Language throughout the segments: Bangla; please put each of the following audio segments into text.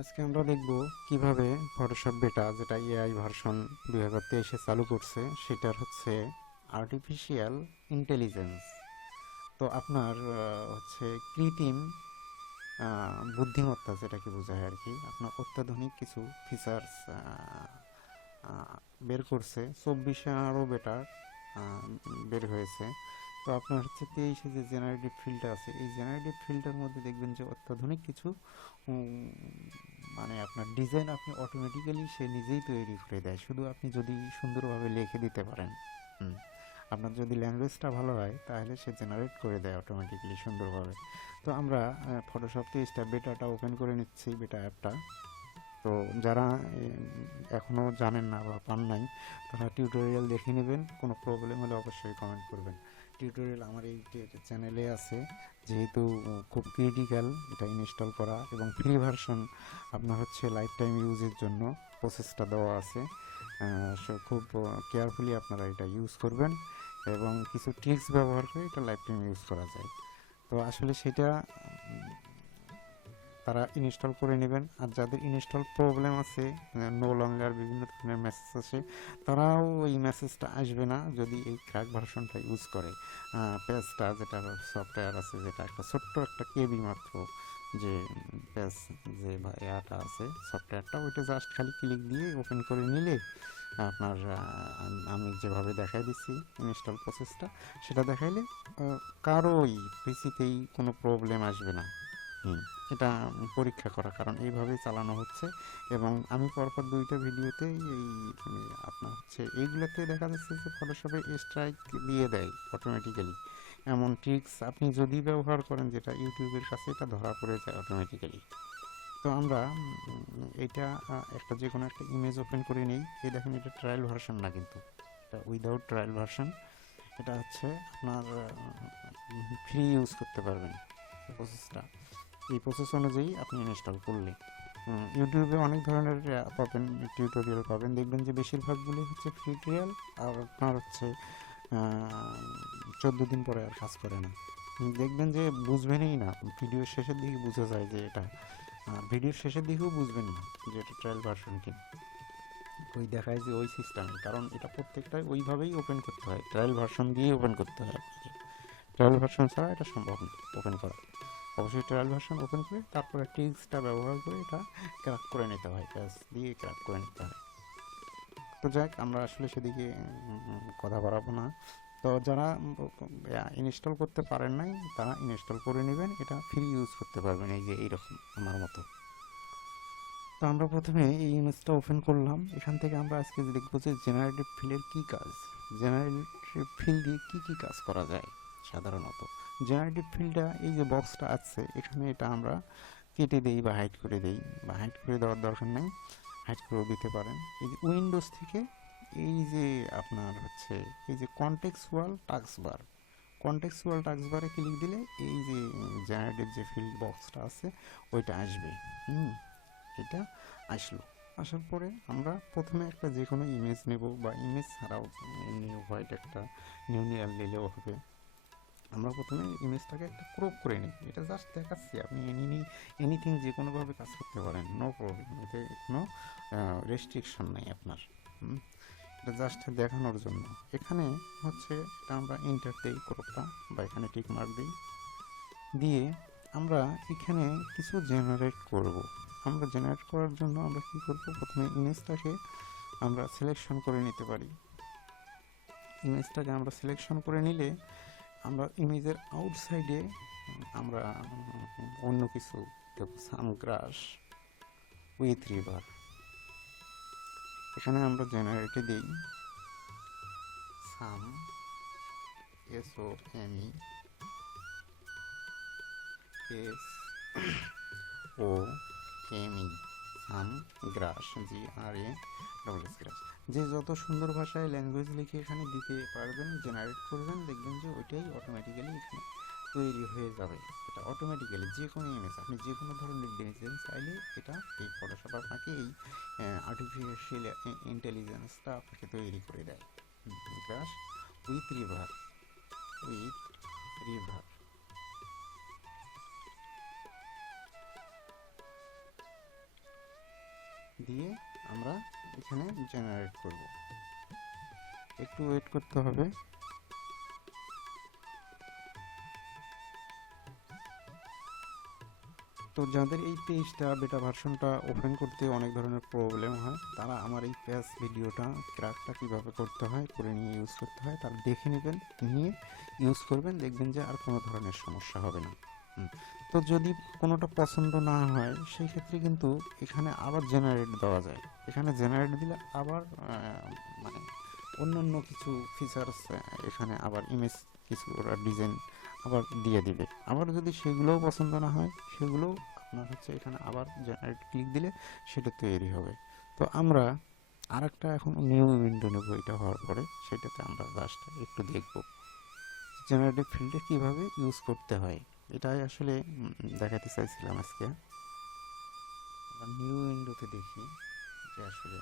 আজকে আমরা দেখব কিভাবে ফটোশপ বেটা যেটা এআই ভার্সন 2023-এ চালু করছে সেটার হচ্ছে আর্টিফিশিয়াল ইন্টেলিজেন্স। তো আপনার হচ্ছে কৃত্রিম বুদ্ধিমত্তা যেটাকে বোঝায় আর কি, আপনার অত্যাধুনিক কিছু ফিচার্স বের করছে। 24-এ আরও বেটার বের হয়েছে। তো আপনার হচ্ছে 23-এ যে জেনারেটিভ ফিল্ডটা আছে, এই জেনারেটিভ ফিল্ডের মধ্যে দেখবেন যে অত্যাধুনিক কিছু উম, মানে আপনার ডিজাইন আপনি অটোমেটিক্যালি সে নিজেই তৈরি করে দেয়, শুধু আপনি যদি সুন্দরভাবে লিখে দিতে পারেন। হুম। আপনার যদি ল্যাঙ্গুয়েজটা ভালো হয় তাহলে সে জেনারেট করে দেয় অটোমেটিক্যালি সুন্দরভাবে। তো আমরা ফটোশপ 23টা বেটাটা ওপেন করে নিচ্ছি, বেটা অ্যাপটা। তো যারা এখনও জানেন না বা পান নাই, তারা টিউটোরিয়াল দেখে নেবেন। কোনো প্রবলেম হলে অবশ্যই কমেন্ট করবেন। টিউটোরিয়াল আমার এই চ্যানেলে আছে, যেহেতু খুব ক্রিটিক্যাল এটা ইনস্টল করা, এবং ফ্রি ভার্সন আপনার হচ্ছে লাইফ টাইম ইউজের জন্য প্রসেসটা দেওয়া আছে। খুব কেয়ারফুলি আপনারা এটা ইউজ করবেন, এবং কিছু ট্রিক্স ব্যবহার করে এটা লাইফ টাইম ইউজ করা যায়। তো আসলে সেটা তারা ইনস্টল করে নেবেন। আর যাদের ইনস্টল প্রবলেম আছে, নো লঙ্গার বিভিন্ন ধরনের মেসেজ আসে, তারাও এই মেসেজটা আসবে না যদি এই ক্র্যাক ভার্সনটা ইউজ করে। পেজটা যেটা সফটওয়্যার আছে, যেটা একটা ছোট্ট একটা কেবি মাত্র, যে পেজ যে ইয়াটা আছে সফটওয়্যারটা, ওইটা জাস্ট খালি ক্লিক দিয়ে ওপেন করে নিলে আপনার আমি যেভাবে দেখাই দিচ্ছি ইনস্টল প্রসেসটা, সেটা দেখাইলে কারোই পিসিতেই কোনো প্রবলেম আসবে না। হুম, এটা পরীক্ষা করা, কারণ এইভাবেই চালানো হচ্ছে। এবং আমি পরপর দুইটা ভিডিওতে এই আপনার হচ্ছে এইগুলোতে দেখা যাচ্ছে যে ফটোশপে স্ট্রাইক দিয়ে দেয় অটোমেটিক্যালি। এমন ট্রিক্স আপনি যদি ব্যবহার করেন যেটা ইউটিউবের কাছে এটা ধরা পড়ে যায় অটোমেটিক্যালি। তো আমরা এটা একটা যে কোনো একটা ইমেজ ওপেন করে নিই। এই দেখেন, এটা ট্রায়াল ভার্সন না, কিন্তু এটা উইদাউট ট্রায়াল ভার্সন। এটা হচ্ছে আপনার ফ্রি ইউজ করতে পারবেন প্রসেসটা। এই প্রসেস অনুযায়ী আপনি ইনস্টল করলে ইউটিউবে অনেক ধরনের পাবেন, টিউটোরিয়াল পাবেন। দেখবেন যে বেশিরভাগগুলি হচ্ছে ফ্রি ট্রায়াল, আর আপনার হচ্ছে 14 দিন পরে আর কাজ করে না। দেখবেন যে বুঝবেনই না, ভিডিওর শেষের দিকে বোঝা যায় যে এটা, ভিডিওর শেষের দিকেও বুঝবেন না যে এটা ট্রায়াল ভার্সন কি। ওই দেখায় যে ওই সিস্টেমে, কারণ এটা প্রত্যেকটাই ওইভাবেই ওপেন করতে হয়, ট্রায়াল ভার্সন দিয়ে ওপেন করতে হয় আপনাকে। ট্রায়াল ভার্সন ছাড়া এটা সম্ভব না ওপেন করা। অবশ্যই ট্রায়াল ভার্সন ওপেন করে তারপরে ট্রিক্সটা ব্যবহার করে এটা ক্র্যাক করে নিতে হয়, প্যাচ দিয়ে ক্র্যাক করে নিতে হয়। তো যাক, আমরা আসলে সেদিকে কথা বাড়াবো না। তো যারা ইনস্টল করতে পারেন নাই, তারা ইনস্টল করে নেবেন, এটা ফ্রি ইউজ করতে পারবেন, এই যে এইরকম আমার মতো। তো আমরা প্রথমে এই ইমেজটা ওপেন করলাম। এখান থেকে আমরা আজকে দেখবো যে জেনারেটিভ ফিল্ডের কী কাজ, জেনারেটিভ ফিল্ড দিয়ে কী কী কাজ করা যায় সাধারণত। জেনারেটিভ ফিল্ডটা এই যে বক্সটা আছে এখানে, এটা আমরা কেটে দেই বা হাইড করে দেই, বা হাইড করে দেওয়ার দরকার নেই, হাইড করেও দিতে পারেন। এই যে উইন্ডোজ থেকে এই যে আপনার হচ্ছে এই যে কনটেক্সচুয়াল টাস্কবার, কনটেক্সচুয়াল টাস্কবারে ক্লিক দিলে এই যে জেনারেটিভ যে ফিল্ড বক্সটা আছে ওইটা আসবে। হুম, এটা আসলো। আসার পরে আমরা প্রথমে একটা যে কোনো ইমেজ নেব, বা ইমেজ ছাড়াও নিউ হোয়াইট একটা নিউ লেয়ার নিলেও হবে। আমরা প্রথমে ইমেজটাকে একটা ক্রপ করে নিই, এটা জাস্ট দেখাচ্ছি, আপনি এনিথিং যে কোনোভাবে কাজ করতে পারেন, নো প্রবলেম, এতে কোনো রেস্ট্রিকশন নেই আপনার। এটা জাস্ট দেখানোর জন্য। এখানে হচ্ছে এটা আমরা এন্টার দিই ক্রপটা, বা এখানে টিক মার্ক দিই, দিয়ে আমরা এখানে কিছু জেনারেট করব। আমরা জেনারেট করার জন্য আমরা কি করব, প্রথমে ইমেজটাকে আমরা সিলেকশন করে নিতে পারি। ইমেজটাকে আমরা সিলেকশন করে নিলে আমরা ইমেজের আউটসাইডে আমরা অন্য কিছু দেব, সাম গ্রাস উইথ রিভার। এখানে আমরা জেনারেটে দিই সাম, SOME, SOME, সাম গ্রাস, GRASS গ্রাস। যে যত সুন্দর ভাষায় ল্যাঙ্গুয়েজ লিখে এখানে দিতে পারবেন, জেনারেট করবেন, দেখবেন যে ওইটাই অটোমেটিক্যালি এখানে তৈরি হয়ে যাবে। এটা অটোমেটিক্যালি যে কোনো ইমেজ, আপনি যে কোনো ধরনের ডিজাইন চাইলে এটা এই ফটোশপ আপনাকে এই আর্টিফিশিয়াল ইন্টেলিজেন্সটা আপনাকে তৈরি করে দেয়। গ্রাস উইথ রিভার, উইথ রিভার। দিয়ে আমরা এখানে জেনারেট করব। একটু ওয়েট করতে হবে। তো যাদের এই পেজটা বেটা ভার্সনটা ওপেন করতে অনেক ধরনের প্রবলেম হয়, তারা আমার এই পেজ ভিডিওটা ক্র্যাকটা কীভাবে করতে হয় করে নিয়ে ইউজ করতে হয় তারা দেখে নেবেন, নিয়ে ইউজ করবেন, দেখবেন যে আর কোনো ধরনের সমস্যা হবে না। তো যদি কোনোটা পছন্দ না হয় সেই ক্ষেত্রে কিন্তু এখানে আবার জেনারেট দেওয়া যায়। এখানে জেনারেট দিলে আবার মানে অন্য অন্য কিছু ফিচার্স এখানে আবার ইমেজ কিছু ওরা ডিজাইন আবার দিয়ে দিবে। আবার যদি সেগুলোও পছন্দ না হয় সেগুলোও আপনার হচ্ছে এখানে আবার জেনারেট ক্লিক দিলে সেটা তৈরি হবে। তো আমরা আর একটা এখন নিউ উইন্ডো নেব, এটা হওয়ার পরে সেটাতে আমরা জাস্ট একটু দেখব জেনারেটিভ ফিল্ডে কীভাবে ইউজ করতে হয়। এটাই আসলে দেখাতে চাইছিলাম আজকে। আমরা নিউ উইন্ডোতে দেখি যে আসলে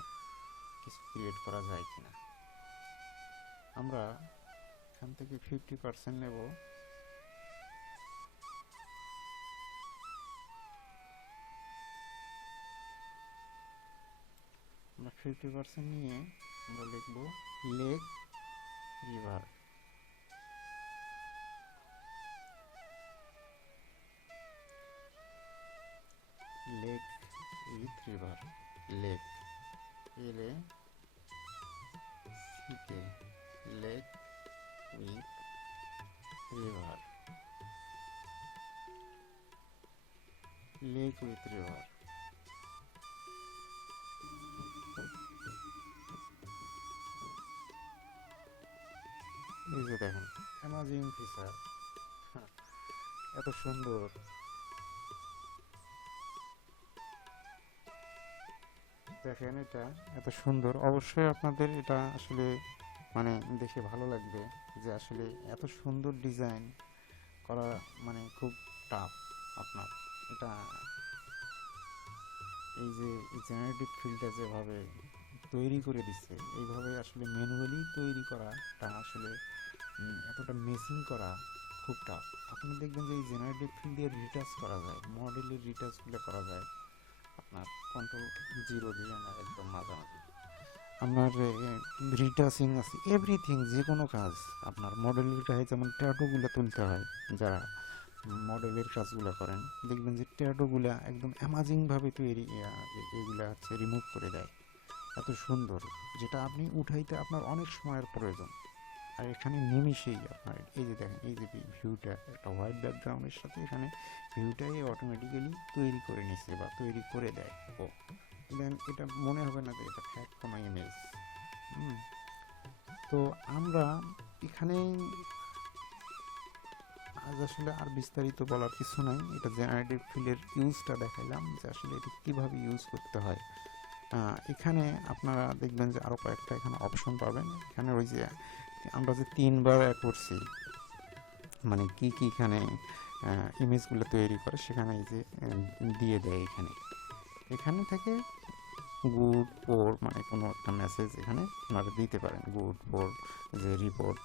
কিছু ক্রিয়েট করা যায় কিনা। আমরা এখান থেকে 50% নেব। আমরা 50% নিয়ে আমরা লিখব lake river. Lake with river, lake এলে সিকে, lake with river, lake with river. এই যে দেখেন অ্যামাজিং ফিচার, এত সুন্দর। দেখেন এটা এত সুন্দর, অবশ্যই আপনাদের এটা আসলে মানে দেখে ভালো লাগবে যে আসলে এত সুন্দর ডিজাইন করা মানে খুব টাফ। আপনার এটা এই যে জেনারেটিভ ফিল্ডটা যেভাবে তৈরি করে দিচ্ছে, এইভাবে আসলে ম্যানুয়ালি তৈরি করাটা আসলে এতটা মেসিং করা খুব টাফ। আপনি দেখবেন যে এই জেনারেটিভ ফিল্ড দিয়ে রিটাচ করা যায়, মডেলের রিটাচগুলো করা যায় আপনার কন্ট্রোল 0 দিয়ে না একদম মাঝামাঝি আপনার রিটাচিং আছে এভরিথিং, যে কোনো কাজ আপনার মডেলের গায়ে যেমন ট্যাটুগুলো তুলতে হয়, যারা মডেলের কাজগুলো করেন দেখবেন যে ট্যাটুগুলো একদম অ্যামাজিংভাবে তৈরি এগুলো হচ্ছে রিমুভ করে দেয় এত সুন্দর, যেটা আপনি উঠাইতে আপনার অনেক সময়ের প্রয়োজন। আর এখানে নিমিশেই আপনার এই যে দেখেন এই যে ভিউটা একটা হোয়াইট ব্যাকগ্রাউন্ডের সাথে এখানে ভিউটাই অটোমেটিক্যালি তৈরি করে নিচ্ছে বা তৈরি করে দেয়। ও দেন এটা মনে হবে না যে এটা ফ্যাক কোনো ইমেজ। তো আমরা এখানে আজ আসলে আর বিস্তারিত বলার কিছু নাই, এটা জেনারেটিভ ফিল্ডের ইউজটা দেখাইলাম যে আসলে এটা কীভাবে ইউজ করতে হয়। এখানে আপনারা দেখবেন যে আরও কয়েকটা এখানে অপশন পাবেন। এখানে ওই যে আমরা যে 3বার করছি মানে কি কি এখানে ইমেজগুলো তৈরি করে সেখানে এই যে দিয়ে দেয় এখানে, এখানে থেকে গুড ফর মানে কোনো একটা মেসেজ এখানে আপনারা দিতে পারেন, গুড ফর যে রিপোর্ট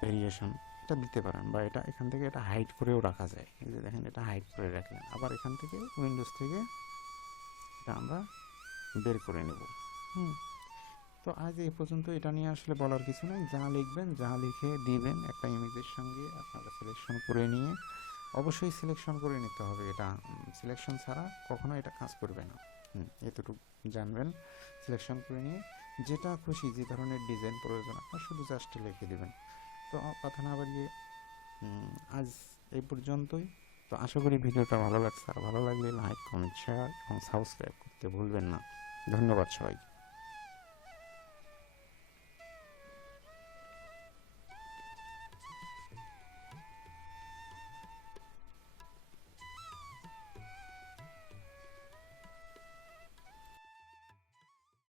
ভেরিয়েশন এটা দিতে পারেন, বা এটা এখান থেকে এটা হাইড করেও রাখা যায়। এই যে দেখেন এটা হাইড করে রাখলেন, আবার এখান থেকে উইন্ডোজ থেকে এটা আমরা বের করে নেব। তো আজ এই পর্যন্ত, এটা নিয়ে আসলে বলার কিছু নেই, যা লিখবেন যা লিখে দিবেন একটা ইমেজের সঙ্গে আপনারা সিলেকশন করে নিয়ে, অবশ্যই সিলেকশন করে নিতে হবে, এটা সিলেকশন ছাড়া কখনো এটা কাজ করবে না। এতটুকু জানবেন। সিলেকশন করে নিয়ে যেটা খুশি যে ধরনের ডিজাইন প্রয়োজন আপনার শুধু জাস্ট লিখে দেবেন। তো কথা না বাড়িয়ে আজ এই পর্যন্তই। তো আশা করি ভিডিওটা ভালো লাগছে, আর ভালো লাগলে লাইক কমেন্ট শেয়ার এবং সাবস্ক্রাইব করতে ভুলবেন না। ধন্যবাদ সবাই।